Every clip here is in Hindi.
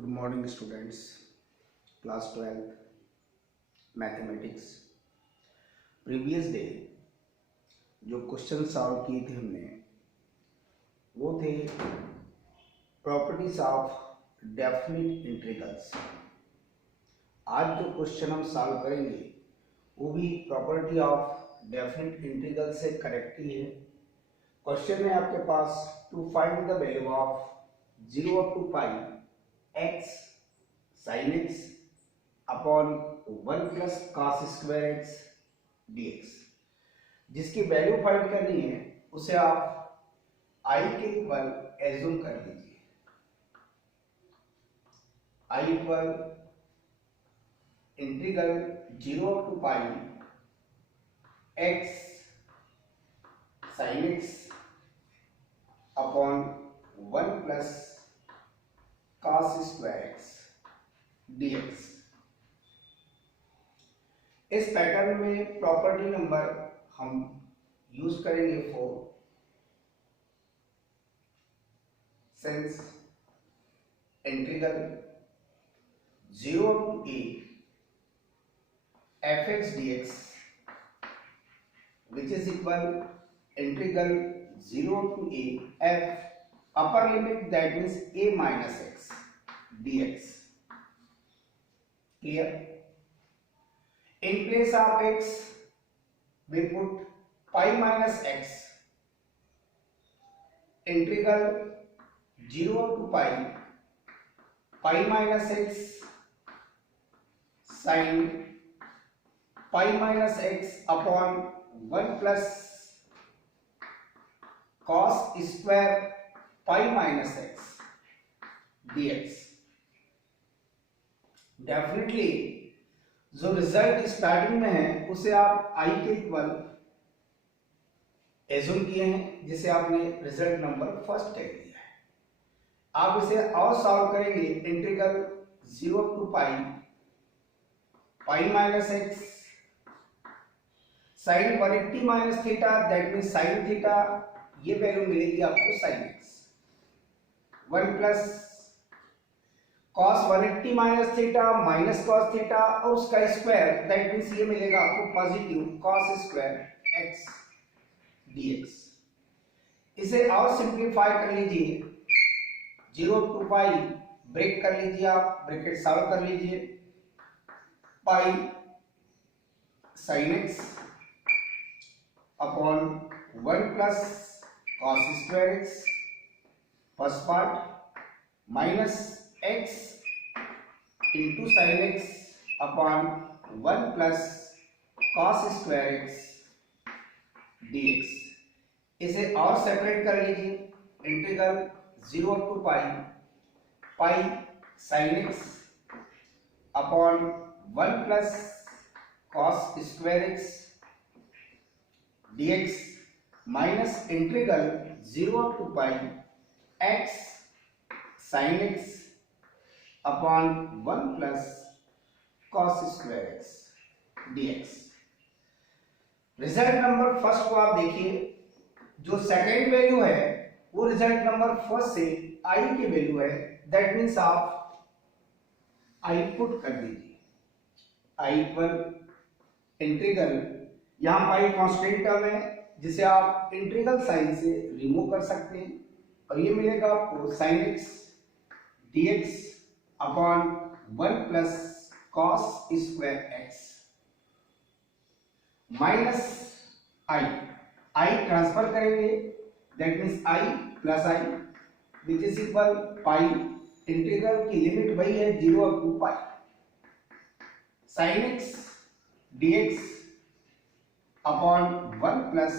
Good morning students. Class 12 mathematics. Previous day जो क्वेश्चन सॉल्व किए थे हमने वो थे प्रॉपर्टीज ऑफ डेफिनिट इंटीग्रल्स। आज जो क्वेश्चन हम सॉल्व करेंगे वो भी प्रॉपर्टी ऑफ डेफिनिट इंटीग्रल से कनेक्ट ही है। क्वेश्चन है आपके पास to find the value of 0 to pi x sin x upon 1 plus cos square x dx। जिसकी वैल्यू फाइंड करनी है उसे आप i के इक्वल एज्यूम कर लीजिए। i equal integral 0 to pi x sin x upon 1 plus cos square x dx। इस पैटर्न में प्रॉपर्टी नंबर हम यूज करेंगे 4। Since integral 0 to a fx dx which is equal integral 0 to a f upper limit that means a minus x dx। Clear? In place of x we put pi minus x integral 0 to pi minus x sin pi minus x upon 1 plus cos square pi minus x dx। Definitely जो रिजल्ट स्टार्टिंग में है उसे आप i के इक्वल एज्यूम किए हैं, जिसे आपने रिजल्ट नंबर फर्स्ट कह दिया है। आप इसे और सॉल्व करेंगे integral 0 to pi minus x sin 180 minus theta that mean sin theta, ये वैल्यू मिलेगी आपको sin x 1 plus cos 180 minus theta minus cos theta और उसका स्क्वायर दैट मींस ये मिलेगा आपको positive cos square x dx। इसे और सिंपलीफाई कर लीजिए 0 to पाई ब्रेक कर लीजिए, आप ब्रैकेट सॉल्व कर लीजिए। पाई sin x upon 1 plus cos square x first part minus x into sine x upon 1 plus cos square x dx। इसे और सेपरेट कर लीजिए integral 0 to pi sin x upon 1 plus cos square x dx minus integral 0 to x sin x upon 1 plus cos square x dx। Result number first को आप देखिए, जो सेकेंड वैल्यू है वो रिजल्ट नंबर फर्स्ट से i की वैल्यू है, दैट मीन्स आप i पुट कर दीजिए। i इक्वल इंटीग्रल, यहां पाई कांस्टेंट टर्म है जिसे आप इंटीग्रल साइन से रिमूव कर सकते हैं और ये मिलेगा आपको sin x dx upon 1 plus cos square x minus i transfer करेंगे that means i plus i which is equal pi, integral की लिमिट वही है 0 up to pi sin x dx upon 1 plus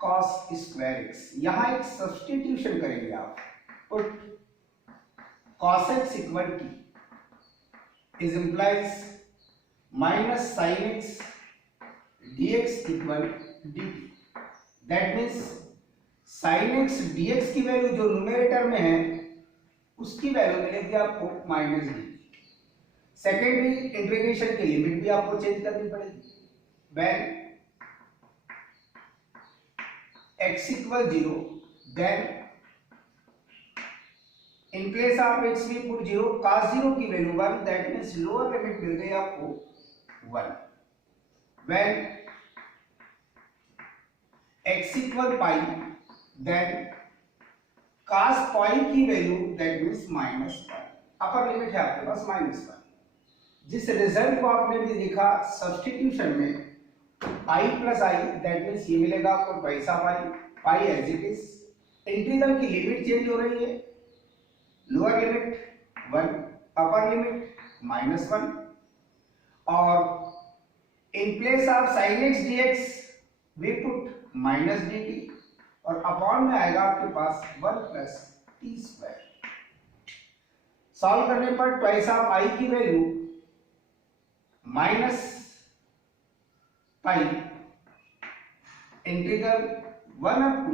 cos square x। यहां एक सब्स्टिट्यूशन करेंगे आप, पुट cos x इक्वल की is implies minus sin x dx equal dt। That means sin x dx की वैल्यू जो न्यूमरेटर में है उसकी वैल्यू मिलेगी आपको माइनस dt। सेकेंडरी इंटीग्रेशन की लिमिट भी आपको चेंज करनी पड़ेगी। when x equal 0 then in place of x we put 0, cos 0 की value 1, that means lower limit मिल गई आपको 1 when x equal pi, then cos pi की value that means -1, upper limit है आपके पास -1। जिस रिजल्ट को आपने भी देखा सब्स्टिट्यूशन में i plus I, that means ये मिलेगा आपको twice of I, pi as it is. Integral की लिमिट चेंज हो रही है, लोअर लिमिट 1, अपर लिमिट -1, और in place of sin x dx we put -dt, और अपॉन में आएगा आपके पास 1 प्लस टी स्क्वायर। सॉल्व करने पर ट्वाइस ऑफ आई की value minus pi integral 1 up to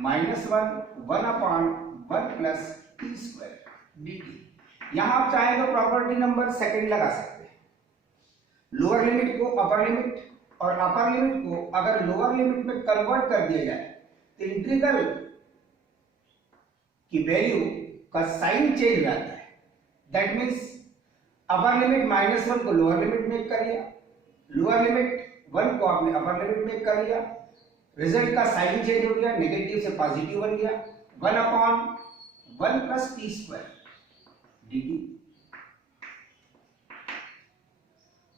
-1 upon 1 plus T square dt। यहां आप चाहे तो प्रॉपर्टी नंबर सेकंड लगा सकते हैं, लोअर लिमिट को अपर लिमिट और अपर लिमिट को अगर लोअर लिमिट में कन्वर्ट कर दिया जाए तो इंटीग्रल की वैल्यू का साइन चेंज हो जाता है। दैट मींस अपर लिमिट -1 को लोअर लिमिट में कर लिया, लोअर लिमिट 1 को आपने अपर लिमिट में कर लिया, रिजल्ट का साइन चेंज हो गया, नेगेटिव से पॉजिटिव बन गया, 1 upon 1 plus T square dt।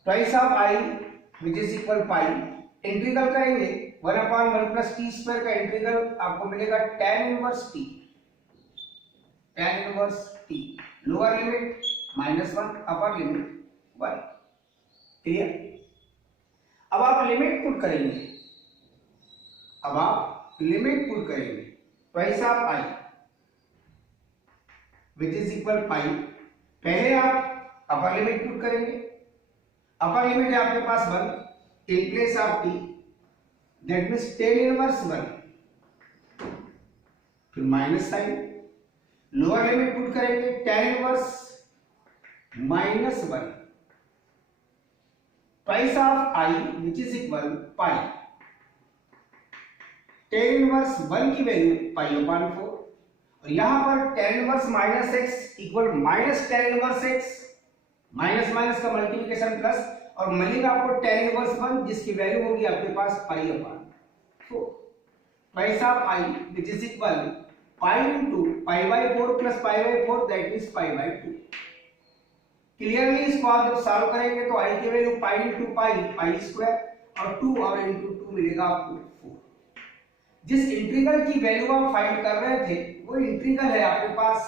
Twice of I which is equal pi, integral करेंगे 1 अपॉन 1 प्लस टी स्क्वायर का इंटीग्रल आपको मिलेगा tan inverse T, tan inverse T, lower limit -1, अपर लिमिट 1। क्लियर? अब आप लिमिट पुट करेंगे, अब आप लिमिट पुट करेंगे twice of I which is equal पाई। पहले आप अपर लिमिट पुट करेंगे, अपर लिमिट है आपके पास 1, in place of T that means tan inverse 1, फिर minus sine, lower limit put करेंगे tan inverse -1 twice of I which is equal pi, tan inverse 1 की वैल्यू पाई अपॉन 4, और यहां पर tan inverse -x equal -tan inverse x, minus minus का मल्टीप्लिकेशन प्लस, और मिलेगा आपको tan इनवर्स 1 जिसकी वैल्यू होगी आपके पास pi upon 4, twice of I which is equal pi into pi by 4 plus pi by 4 that is pi by 2। Clearly इसको आप जब सॉल्व करेंगे तो आई की value pi into pi square और 2 और इनटू 2 मिलेगा आपको 4। जिस इंटीग्रल की वैल्यू आप फाइंड कर रहे थे वो इंटीग्रल है आपके पास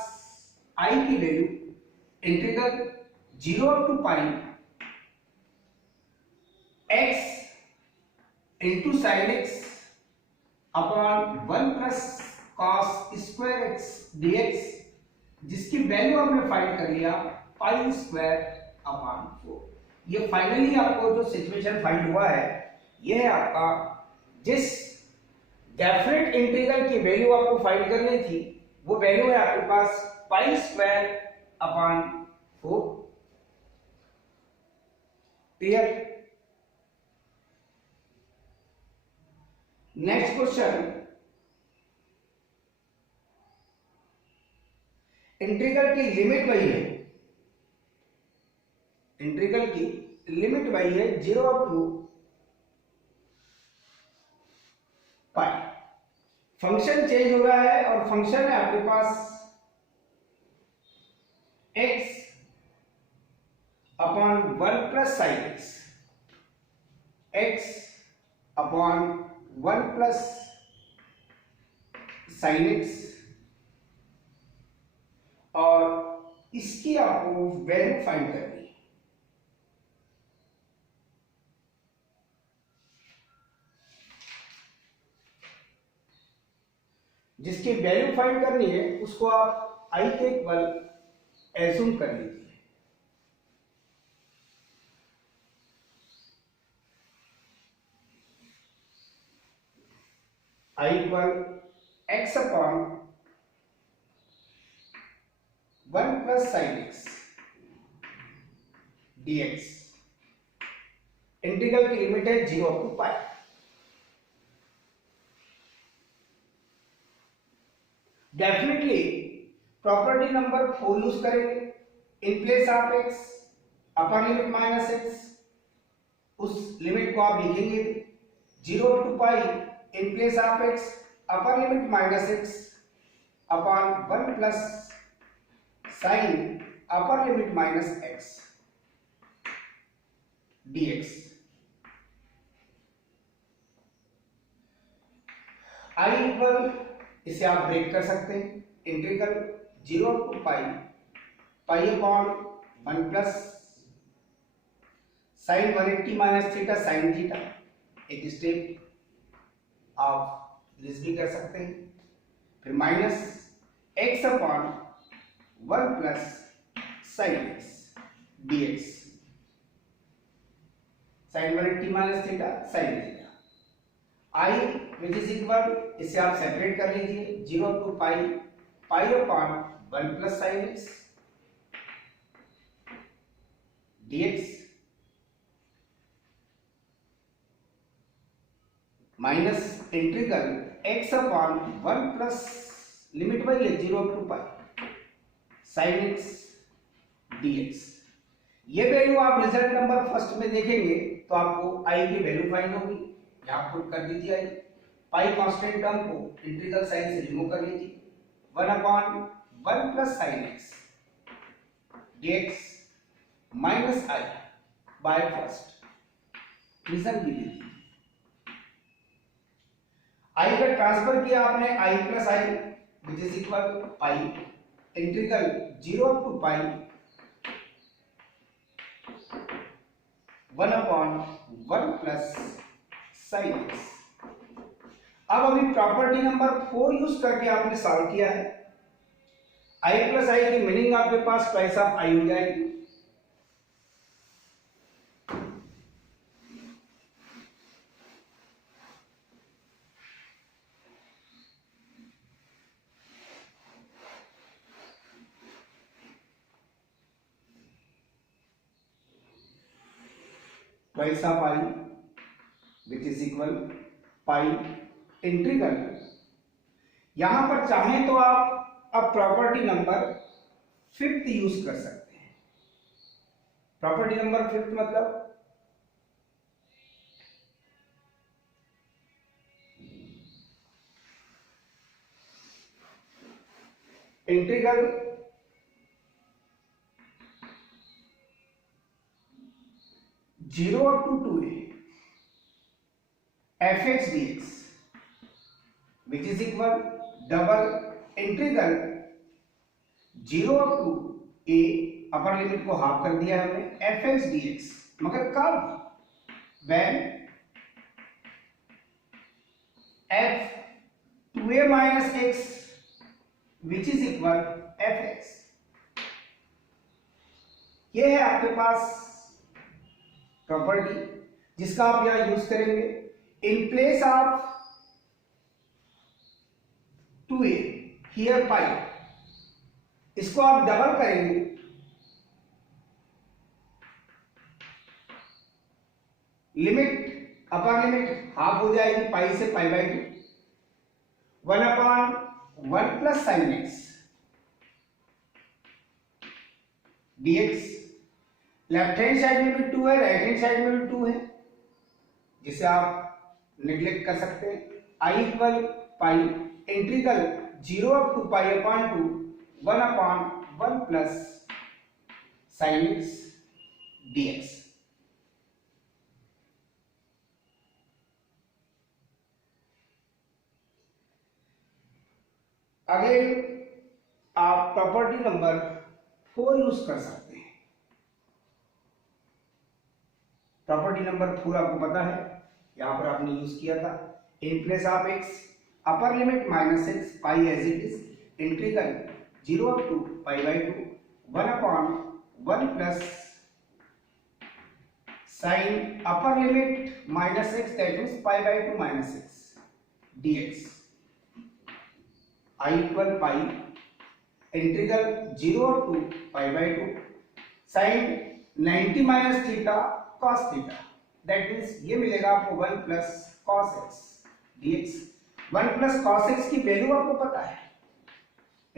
आई की value integral 0 to pi x into sin x upon 1 plus cos square x dx, जिसकी वैल्यू आपने फाइंड कर लिया पाई स्क्वायर अपॉन 4। ये फाइनली आपको जो सिचुएशन फाइंड हुआ है ये है आपका, जिस डेफिनेट इंटीग्रल की वैल्यू आपको फाइंड करनी थी वो वैल्यू है आपके पास pi square upon 4। Clear? Next question, integral की लिमिट वही है, इंटीग्रल की लिमिट वही है 0 up to pi. Function change हो रहा है और फंक्शन है आपके पास x upon 1 plus sine x, x upon 1 plus sine x, और इसकी आपको वैल्यू फाइंड करनी है। जिसकी वैल्यू फाइंड करनी है उसको आप आई के इक्वल एज्यूम कर लीजिए। I equal x upon 1 plus sine x dx। Integral की लिमिट है 0 to pi. Definitely property number 4 use करेंगे। In place of x upper limit minus x, उस लिमिट को आप लिखेंगे 0 to pi in place of x upper limit minus x upon 1 plus sine upper limit minus x dx। i equal, इसे आप ब्रेक कर सकते हैं, integral 0 to pi pi upon 1 plus sine 180 minus theta sine theta. एक स्टेप आप लिस्ट भी कर सकते हैं, फिर minus x upon 1 plus sine x dx, sine 180 minus theta sine theta. i which is equal, इसे आप सेपरेट कर लीजिए, 0 to pi pi upon 1 plus sine x dx minus integral x upon 1 plus limit वही है 0 to pi sine x dx। ये वैल्यू आप रिजल्ट नंबर फर्स्ट में देखेंगे तो आपको i की वैल्यू फाइंड होगी। यहां पुट कर दीजिए i, पाई कांस्टेंट टर्म को इंटीग्रल साइन से रिमूव कर लीजिए, 1 upon 1 plus sine x dx minus i by first reason भी लीजिए। i का ट्रांसफर किया आपने i plus i which is equal pi integral 0 to pi 1 upon 1 plus sine x। अब अभी प्रॉपर्टी नंबर 4 यूज करके आपने सॉल्व किया है। i प्लस i की मीनिंग आपके पास ट्वाइस ऑफ i हो जाएगी। Twice of i which is equal pi integral, यहां पर चाहें तो आप अब प्रॉपर्टी नंबर 5 यूज कर सकते हैं। प्रॉपर्टी नंबर 5 मतलब integral 0 to 2a fx dx which is equal double integral 0 to a upper limit को हाफ कर दिया हमने fx dx, मगर कब, when f 2a minus x which is equal fx। ये है आपके पास प्रॉपर्टी जिसका आप यहां यूज करेंगे। In place of 2a here pi, इसको आप डबल करेंगे, लिमिट अपर लिमिट हाफ हो जाएगी पाई से पाई by 2, 1 upon 1 plus sine x dx। Left hand side में भी 2 है, राइट हैंड साइड में भी 2 है, जिसे आप निगलेक्ट कर सकते हैं। i equal pi integral 0 up to pi upon 2 1 upon 1 plus sine x dx। Again आप प्रॉपर्टी नंबर 4 यूज कर सकते हैं। प्रॉपर्टी नंबर 4 आपको पता है, यहां पर आपने यूज किया था, in place of x upper limit minus x pi as it is integral 0 up to pi by 2 1 upon 1 plus sine upper limit minus x that means pi by 2 minus x dx। i equal pi integral 0 to pi by 2 sine 90 minus theta cos theta, that means ये मिलेगा आपको 1 plus cos x dx। 1 plus cos x की वैल्यू आपको पता है,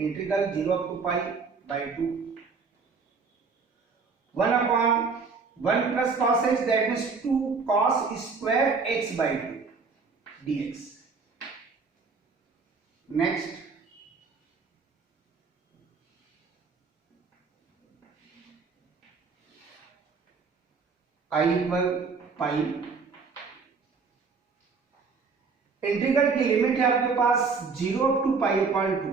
integral 0 up to pi by 2 1 upon 1 plus cos x that means 2 cos square x by 2 dx. Next i equal pi, integral की लिमिट है आपके पास 0 up to pi upon 2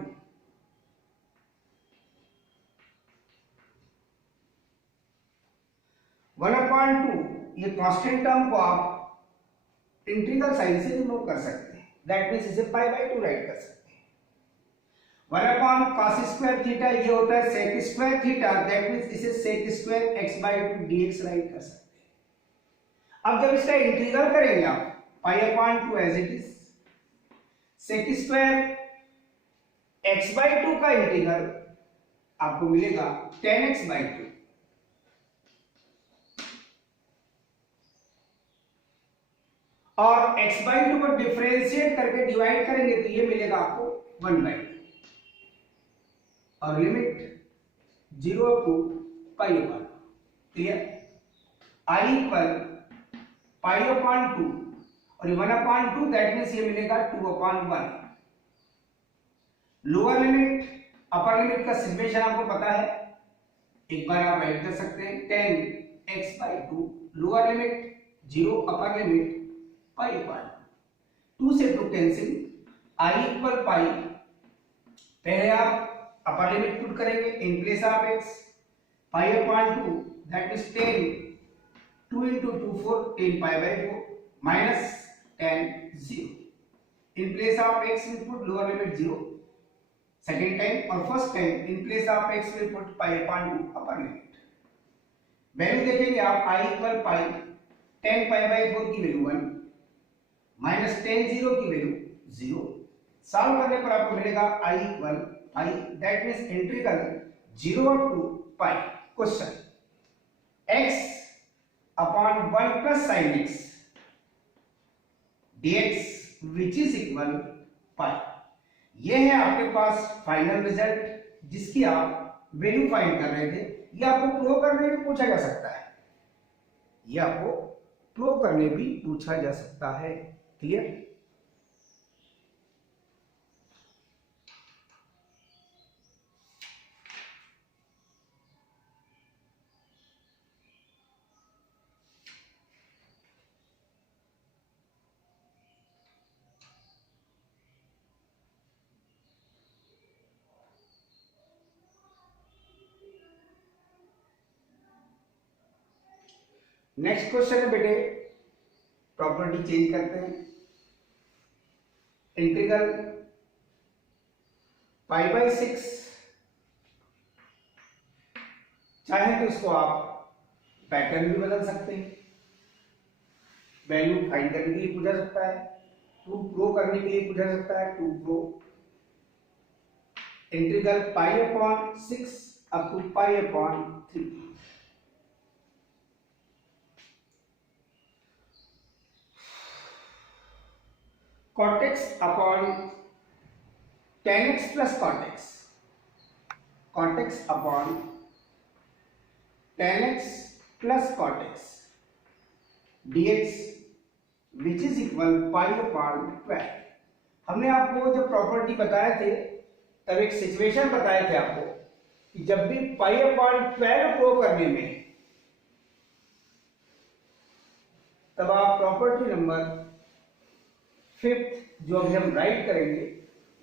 1 upon 2, ये कांस्टेंट टर्म को आप इंटीग्रल साइन से रिमूव कर सकते हैं, दैट मीन्स इसे पाई बाई 2 राइट कर सकते हैं. 1 अपॉन cos स्क्वायर थीटा ये होता है sec square theta, that means इसे sec square x by 2 dx right कर सकते हैं. अब जब इसका इंटीग्रल करेंगे आप pi upon 2 as it is, sec square x by 2 का इंटीग्रल आपको मिलेगा tan x बाई 2, और x बाई 2 को डिफरेंशिएट करके डिवाइड करेंगे तो ये मिलेगा आपको 1 बाई 2, और limit 0 to pi upon 2. Clear? i equal pi upon 2 और 1 अपॉन 2 दैट मीन्स ये मिलेगा 2 upon 1. Lower limit upper limit का सिचुएशन आपको पता है, एक बार आप ऐड कर सकते हैं. 10x by 2 lower limit 0 upper limit pi upon 2 से 2 कैंसिल, i इक्वल पाई, पहले आप अपर लिमिट पुट करेंगे in place of x, pi upon 2 that means 10, 2 into 2 4, 10 pi by 4 minus 10 0, in place of x we put lower limit 0 second time, और first time in place of x we put pi upon 2 upper limit. Value देखेंगे आप i equal pi, 10 pi by 4 की वैल्यू 1 माइनस 10 0 की वैल्यू 0. सॉल्व करने पर आपको मिलेगा i equal pi, that means integral 0 up to pi. Question x upon 1 plus sin x dx which is equal pi. ये है आपके पास फाइनल रिजल्ट जिसकी आप वैल्यू फाइंड कर रहे थे. ये आपको प्रूव करने भी पूछा जा सकता है, ये आपको प्रूव करने भी पूछा जा सकता है. क्लियर? नेक्स्ट क्वेश्चन है बेटे, प्रॉपर्टी चेंज करते हैं. इंटीग्रल पाई बाई 6, चाहे तो इसको आप पैटर्न भी बदल सकते हैं, वैल्यू फाइंड करने के लिए पूछा सकता है, टू प्रो करने के लिए पूछा सकता है. To prove integral pi upon 6 up to pi upon 3. cot x upon tan x plus cot x, cot x upon tan x plus cot x dx which is equal pi upon 12. हमने आपको जब प्रॉपर्टी बताए थे तब एक सिचुएशन बताए थे आपको कि जब भी पाई अपॉन 12 प्रूव करने में, तब आप प्रॉपर्टी नंबर 5th जो अभी हम राइट करेंगे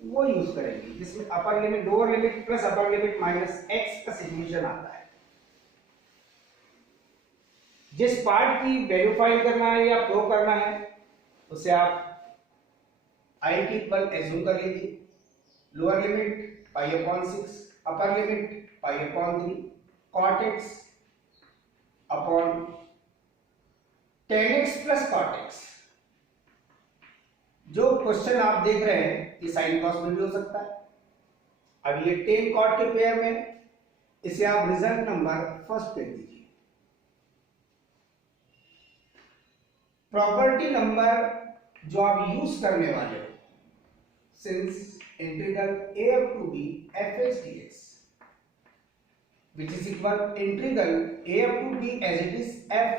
वो यूज करेंगे, जिसमें upper limit lower limit plus upper limit minus x का सिचुएशन आता है. जिस पार्ट की वैल्यू फाइंड करना है या प्रूव करना है उसे आप i की इक्वल एज्यूम कर लीजिए. Lower limit pi upon 6, upper limit pi upon 3, cot x upon tan x plus cot x. जो क्वेश्चन आप देख रहे हैं ये साइन कॉस में भी हो सकता है. अब ये tan cot के पेयर में, इसे आप रिजल्ट नंबर फर्स्ट दे दीजिए. प्रॉपर्टी नंबर जो आप यूज करने वाले हो, since integral a up to b fx dx, which is equal integral a up to b as it is f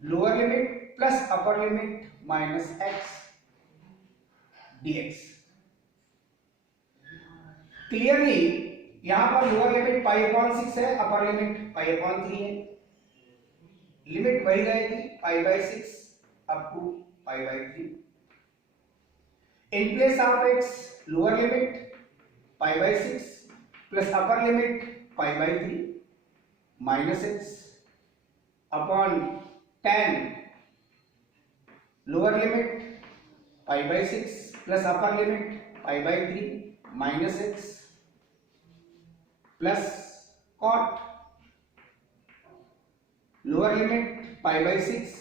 lower limit plus upper limit minus x dx. Clearly यहां पर लोअर लिमिट पाई अपॉन 6 है, अपर लिमिट पाई अपॉन 3 है, लिमिट वही रहेगी pi by 6 up to pi by 3. In place of x lower limit pi by 6 plus upper limit pi by 3 minus x upon 10 lower limit pi by 6 plus upper limit pi by 3 minus x plus cot lower limit pi by 6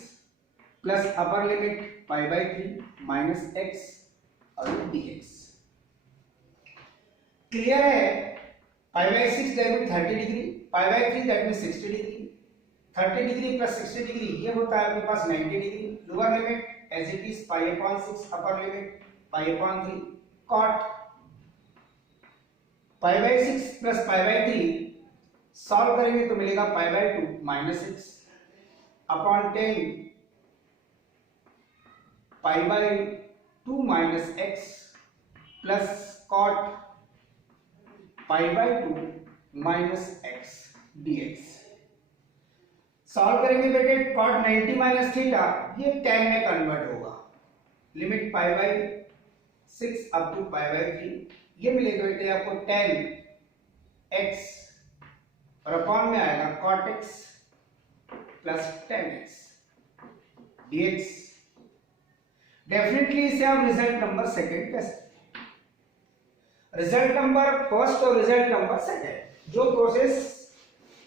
plus upper limit pi by 3 minus x और dx. क्लियर है? Pi by 6 that mean 30 degree, pi by 3 that mean 60 degree, 30 degree plus 60 degree ये होता है आपके पास 90 degree. Lower limit as it is pi upon 6, upper limit pi upon 3, cot pi by 6 plus pi by 3 solve करेंगे तो मिलेगा pi by 2 minus 6 upon 10 pi by 2 minus x plus cot pi by 2 minus x dx. Solve करेंगे बेटे cot 90 माइनस थीटा ये tan में कन्वर्ट होगा. Limit pi by 6 up to pi by 3 ये मिलेगा बेटे आपको tan x और अपॉन में आएगा cot x plus tan x dx. Definitely इसे आप रिजल्ट नंबर सेकंड कह सकते हैं. रिजल्ट नंबर फर्स्ट और रिजल्ट नंबर सेकंड जो प्रोसेस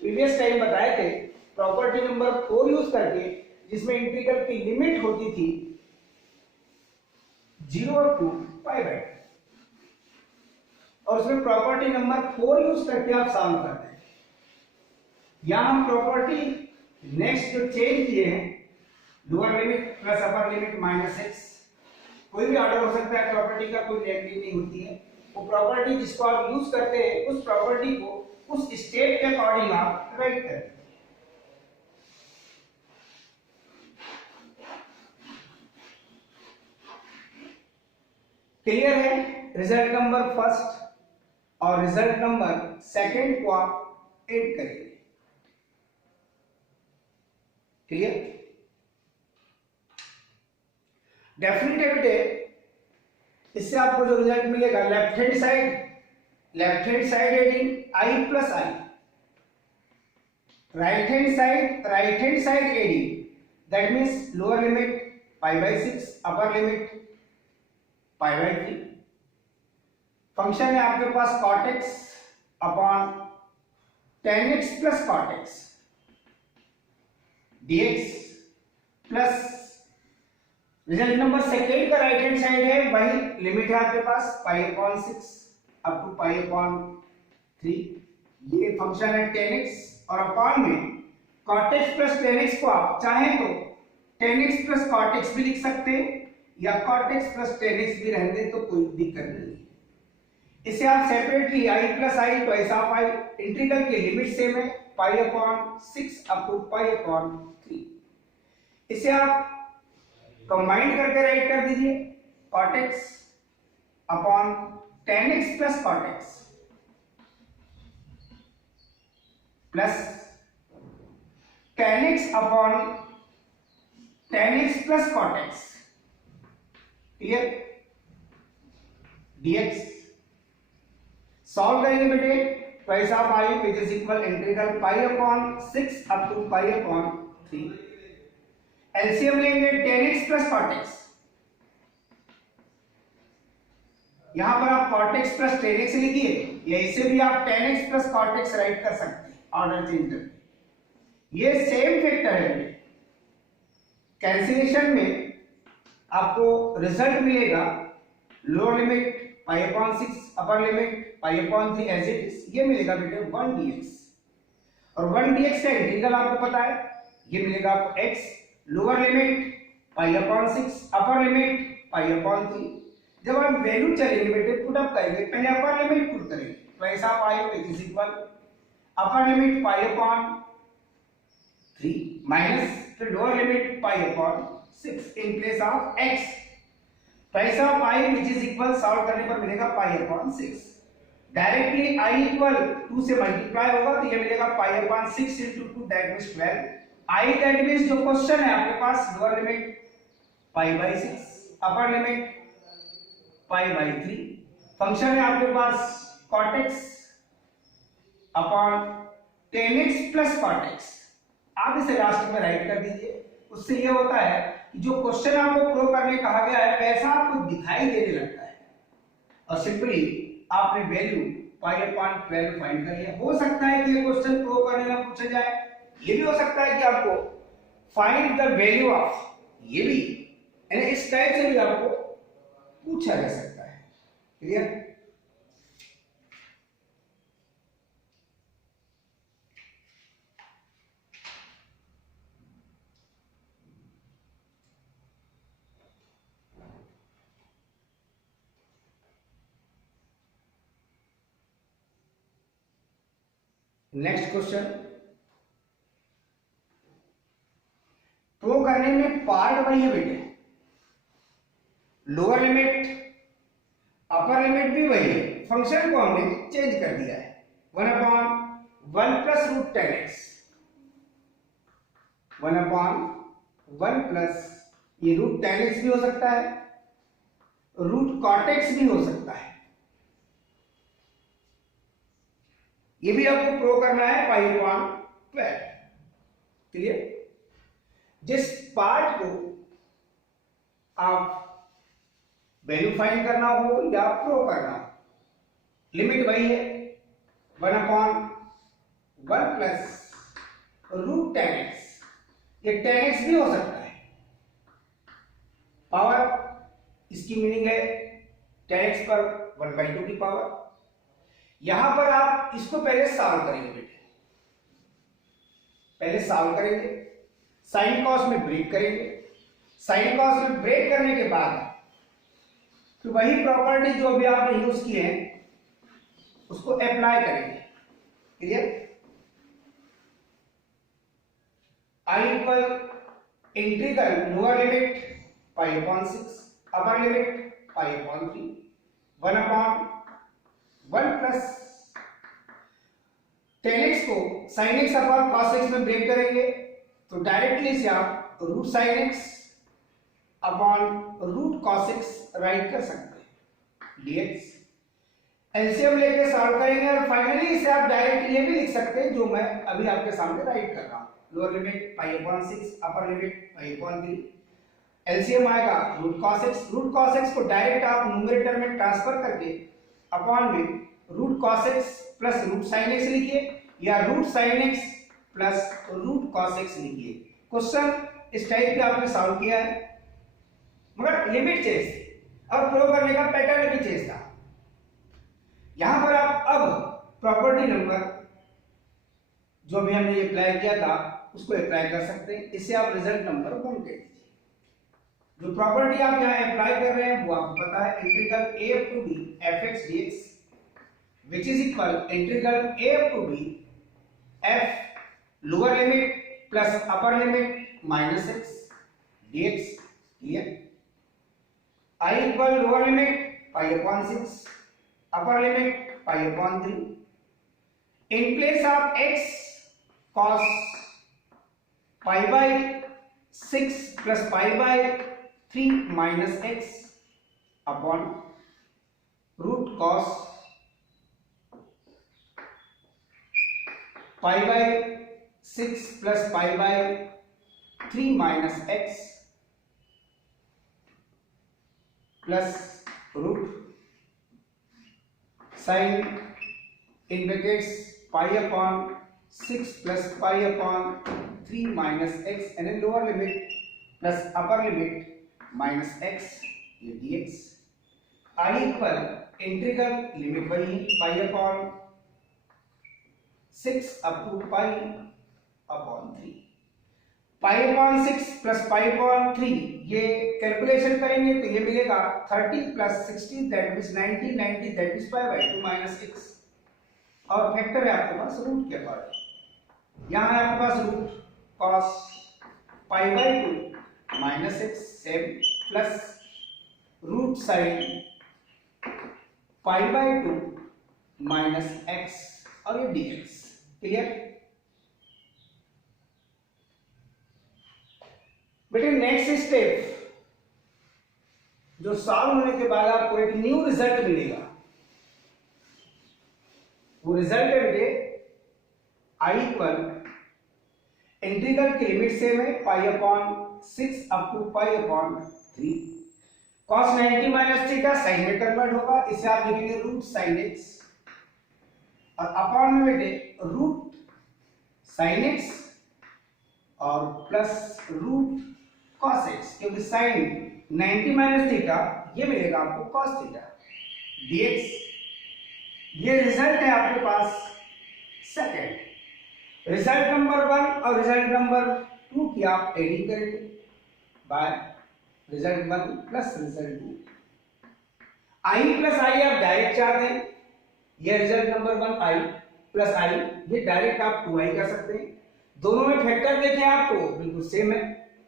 प्रीवियस टाइम बताए थे प्रॉपर्टी नंबर 4 यूज करके जिसमें इंटीग्रल की लिमिट होती थी 0 टू पाई बाय 2 और उसमें प्रॉपर्टी नंबर 4 यूज करके आप सॉल्व करते हैं. यहां हम प्रॉपर्टी नेक्स्ट जो चेंज किए हैं lower limit plus upper limit minus x, कोई भी ऑर्डर हो सकता है प्रॉपर्टी का, कोई नेगेटिव नहीं होती है. वो प्रॉपर्टी जिसको आप यूज करते हैं उस प्रॉपर्टी को उस स्टेट के अकॉर्डिंग आप राइट करें. क्लियर है? रिजल्ट नंबर फर्स्ट और रिजल्ट नंबर सेकंड को आप ऐड करेंगे. क्लियर? डेफिनेटली इससे आपको जो रिजल्ट मिलेगा left hand side adding i plus i, right hand side adding that means lower limit pi by 6 upper limit pi by 3. Function है आपके पास cot x upon tan x plus cot x dx plus result number second का राइट हैंड साइड है वही लिमिट है आपके पास pi upon 6 up to pi upon 3. ये फंक्शन है tan x और अपॉन में cot x plus tan x को आप चाहें तो tan x plus cot x भी लिख सकते हैं या cot x plus tan x भी रहने दें तो कोई दिक्कत नहीं है. इसे आप separately i plus i twice of i, integral की लिमिट सेम है pi upon 6 up to pi upon 3. इसे आप कंबाइन करके राइट कर दीजिए cot x upon tan x plus cot x plus tan x upon tan x plus cot x. Clear? dx solve करेंगे बेटे twice of i which is equal integral pi upon 6 up to pi upon 3. LCM लेंगे tan x plus cot x. यहां पर आप cot x plus tan x लिखिए या इसे भी आप tan x plus cot x right कर सकते हैं ऑर्डर चेंज करके. ये सेम फैक्टर है. कैंसिलेशन में आपको रिजल्ट मिलेगा lower limit pi upon 6 upper limit pi upon 3 as it is. ये मिलेगा बेटे 1 dx और 1 dx का इंटीग्रल आपको पता है ये मिलेगा आपको x lower limit pi upon 6 upper limit pi upon 3. जब हम वैल्यू चलेंगे बेटे पुट अप करेंगे, पहले अपर लिमिट पुट करेंगे, price of i which is equal upper limit pi upon 3 minus फिर lower limit pi upon 6 in place of x, price of i which is equal solve करने पर मिलेगा pi upon 6, directly i equal 2 से मल्टीप्लाई होगा तो ये मिलेगा pi upon 6 into 2 दैट मींस 12, i दैट मींस जो क्वेश्चन है आपके पास lower limit pi by 6 upper limit pi by 3, function है आपके पास cot x upon tan x plus cot x, आप इसे लास्ट में राइट कर दीजिए, उससे ये होता है कि जो क्वेश्चन आपको प्रूव करने कहा गया है वैसा आपको दिखाई देने लगता है और सिंपली आपने वैल्यू pi अपॉन 12 फाइंड कर लिया। हो सकता है कि ये क्वेश्चन प्रूव करने में पूछा जाए, ये भी हो सकता है कि आपको फाइंड द वैल्यू ऑफ, ये भी यानी इस टाइप से भी आपको पूछा जा सकता है। क्लियर? नेक्स्ट क्वेश्चन, प्रूव करने में पार्ट वही है बेटे, लोअर लिमिट अपर लिमिट भी वही है, फंक्शन को हमने चेंज कर दिया है 1 upon 1 plus root ten X, 1 upon 1 plus ये रूट टेन एक्स भी हो सकता है, रूट कॉट एक्स भी हो सकता है, ये भी आपको प्रूव करना है पाई अपॉन 12। क्लियर? जिस पार्ट को आप वैल्यू फाइंड करना हो या प्रूव करना हो, लिमिट वही है 1 upon 1 plus root ten X, ये टेन एक्स भी हो सकता है, पावर इसकी मीनिंग है टेन एक्स पर 1/2 की पावर। यहां पर आप इसको पहले सॉल्व करेंगे बेटे, पहले सॉल्व करेंगे, साइन कॉस में ब्रेक करेंगे, साइन कॉस में ब्रेक करने के बाद तो वही प्रॉपर्टी जो अभी आपने यूज की है उसको अप्लाई करेंगे। Clear? I equal integral lower limit pi upon 6 upper limit pi upon 3 1 upon 1 plus tan x को sin x upon cos x में ब्रेक करेंगे तो डायरेक्टली से आप root sin x upon root cos x right कर सकते हैं dx। एलसीएम लेके सॉल्व करेंगे और फाइनली इसे आप डायरेक्ट ये भी लिख सकते हैं जो मैं अभी आपके सामने राइट कर रहा हूं, lower limit pi upon 6 upper limit pi upon 3, LCM आएगा रूट cos x को डायरेक्ट आप न्यूमरेटर में ट्रांसफर करके अपॉन में root cos x plus root sin x लिखिए या root sin x plus root cos x लिखिए। क्वेश्चन इस टाइप के आपने सॉल्व किया है मगर लिमिट चेंज थी और प्रूव करने का पैटर्न भी चेंज था। यहां पर आप अब प्रॉपर्टी नंबर जो भी हमने अप्लाई किया था उसको अप्लाई कर सकते हैं, इससे आप रिजल्ट नंबर 1 कह दीजिए। जो प्रॉपर्टी आप यहां अप्लाई कर रहे हैं वो आपको पता है, integral a up to b fx dx which is equal integral a up to b f lower limit plus upper limit minus x dx। Clear? I equal lower limit pi upon 6 upper limit pi upon 3 in place of x cos pi by 6 plus pi by 3 minus x upon root cos pi by 6 plus pi by 3 minus x plus root sin in brackets pi upon 6 plus pi upon 3 minus x and then lower limit plus upper limit minus x ये dx। I equal integral limit वही pi upon 6 up to pi upon 3, π/6 plus π/3 ये कैलकुलेशन करेंगे तो ये मिलेगा 30 plus 60 that means 90 90 that means π/2 minus 6 और फैक्टर है आपके पास रूट के अकॉर्डिंग। यहाँ है आपके पास root cos π/2 minus 6 same plus root sine π/2 minus x और ये dx। क्लियर बेटे? नेक्स्ट स्टेप जो सॉल्व होने के बाद आपको एक न्यू रिजल्ट मिलेगा, वो रिजल्ट है बेटे i इक्वल इंटीग्रल की लिमिट सेम है π/6 up to π/3 cos 90 minus theta sine में कन्वर्ट होगा, इसे आप लिखेंगे रूट साइन x और अपॉन में बेटे रूट साइन x और प्लस रूट cos x, क्योंकि साइन 90 माइनस थीटा ये मिलेगा आपको cos थीटा dx। ये रिजल्ट है आपके पास सेकंड। रिजल्ट नंबर 1 और रिजल्ट नंबर 2 की आप एडिंग करेंगे by result 1 plus result 2। i plus i आप डायरेक्ट चाहते हैं, ये result number 1 i plus i, ये डायरेक्ट आप 2i कर सकते हैं। दोनों में फैक्टर देखें आपको बिल्कुल सेम है,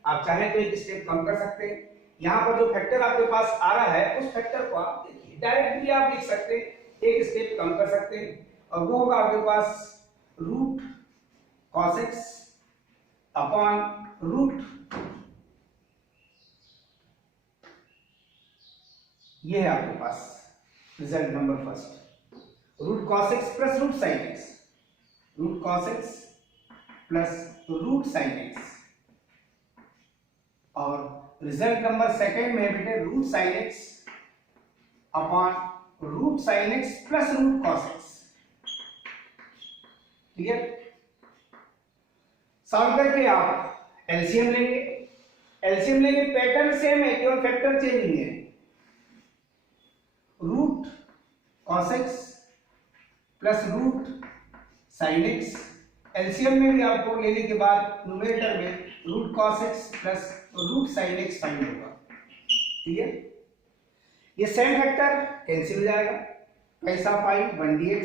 आप चाहें तो एक स्टेप कम कर सकते हैं। यहाँ पर जो फैक्टर आपके पास आ रहा है उस फैक्टर को आप देखिए, डायरेक्ट भी आप लिख सकते हैं, एक स्टेप कम कर सकते हैं और वो होगा आपके पास root cos x upon root, ये है आपके पास result number first, root cos x plus root sin x, root cos x plus root sin x। और रिजल्ट नंबर सेकंड में बेटे root sine x upon root sine x plus root cos x। Clear? Solve करके आप एलसीएम लेंगे, एलसीएम लेंगे, पैटर्न सेम है, केवल फैक्टर चेंज नहीं है। Root cos x plus root sine x, LCM में भी आपको लेने के बाद न्यूमरेटर में root cos x plus root sine x find होगा। क्लियर? ये सेम फैक्टर कैंसिल हो जाएगा, पैसा पाई 1dx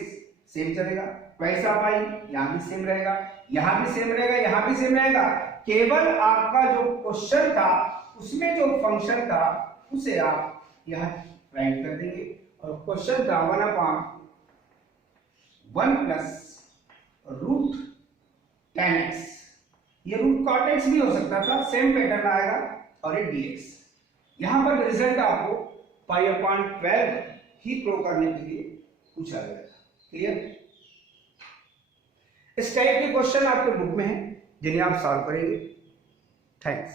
सेम चलेगा, पैसा पाई यहां भी सेम रहेगा, यहां भी सेम रहेगा, यहां भी सेम रहेगा। केवल आपका जो क्वेश्चन था उसमें जो फंक्शन था उसे आप यहां राइट कर देंगे और क्वेश्चन था 1/1 प्लस रूट tan x, ये रूट cot x भी हो सकता था, सेम पैटर्न आएगा और ये dx। यहां पर रिजल्ट आपको π/12 ही प्रो करने के लिए पूछा गया था। क्लियर? इस टाइप के क्वेश्चन आपके बुक में हैं जिन्हें आप सॉल्व करेंगे। थैंक्स।